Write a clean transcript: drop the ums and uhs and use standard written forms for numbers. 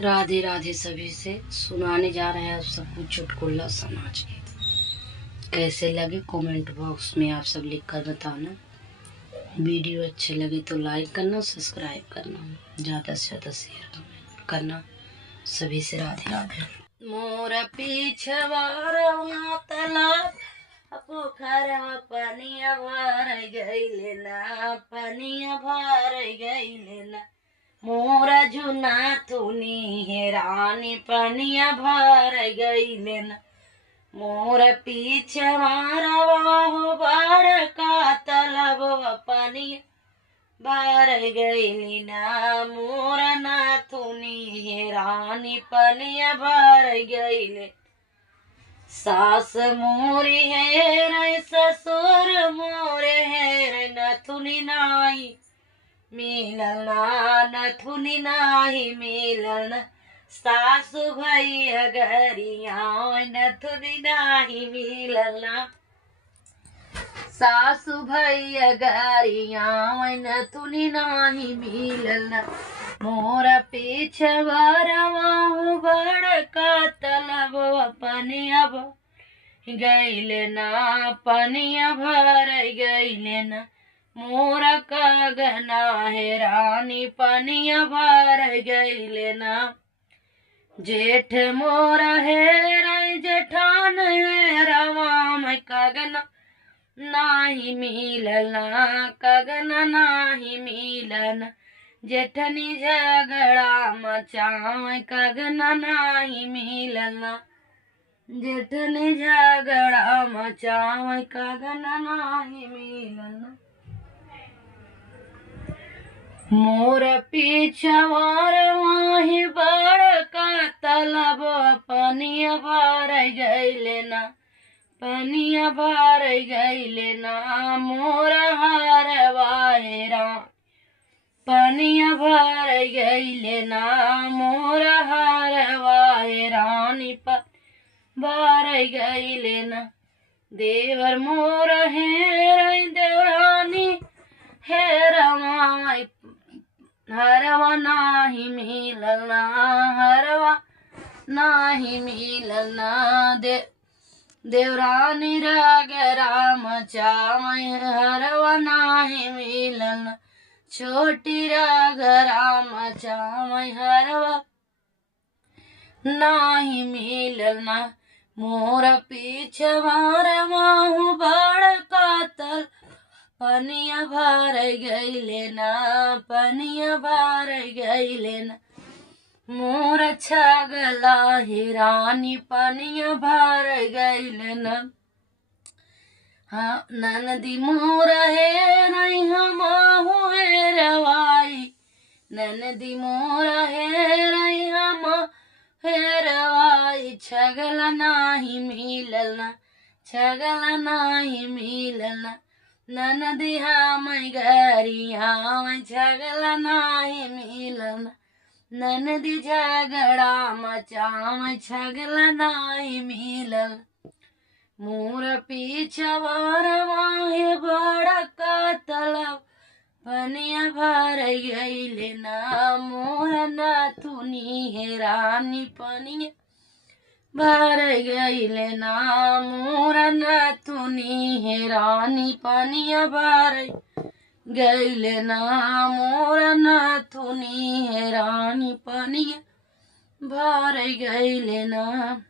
राधे राधे। सभी से सुनाने जा रहे हैं आप सबको चुटकुला समाज के। कैसे लगे कमेंट बॉक्स में आप सब लिख कर बताना। वीडियो अच्छे लगे तो लाइक करना, सब्सक्राइब करना, ज़्यादा से ज़्यादा शेयर करना। सभी से राधे राधे। मोर पीछवारवा तालाब पोखरवा पनिया भर गइले ना, पनिया भर गइले ना। मोरा जुना तुनी हेरानी पनिया भर गइले न। मोर पीछवारवा हो बड़का तलबवा पनिया भर गइली ना। मोर नाथुनी हेरानी पनिया भर गइले। सास मोरी है ससुर मोरे है नथुनी नाई मिलना, नथुनी नाही मिलन। सासु भैया गरिया नथुनी नाही मिलना। सासु भैया गरिया नथुनी नाही मिलना। मोरा पीछवारवा हो बड़का तलबवा पनिया भर गइले ना, पनिया भर गइले ना। मोरा कागना हेरानी पनिया भर गइले ना। जेठ मोरा हेराई जेठान हेरवा में कागना नाही मिलना, कागना नाही मिलना। जेठनी झगड़ा मचावे कागना नाही मिलना। जेठनी झगड़ा मचावे कागना नाही मिलना। मोर पीछवारवा ही बड़का तलब पनिया भर गइले ना, पनिया भर गइले ना। मोर हरवा हेरान पनिया भर गइले ना। मोर हरवा हेरानी भर गइले ना। देवर मोर हेराई देवरानी हेरवा हरवा नाही मिलना, हरवा नाही मिलना। देवरानी राग राम चावै हरवा नाही मिलना। छोटी राग राम चावै हरवा नाही मिलना। मोर पीछवारवा हो बड़का तल पनिया भर गइले ना, पनिया भर गइले ना। मोर छगला हिरानी पनिया भर गइले ना। हाँ ननदी मोर है नहीं हम हेरवाई, ननदी मोर है नहीं हम हेरवाई। छगला नाही मिलना, छगला नाही मिलना। ननदी हम गरिया झगड़ा नाही मिलना। ननदी झगड़ा मचावे झगड़ा नाही मिलना। मोर पीछवारवा है बड़का तलब पनिया भर गइले ना। मोर नाथुनी हेरानी पनिया भर गइले ना। मोर नाथुनी हेरानी पनिया भर गइले ना। मोर नाथुनी हेरानी पनिया भर गइले ना।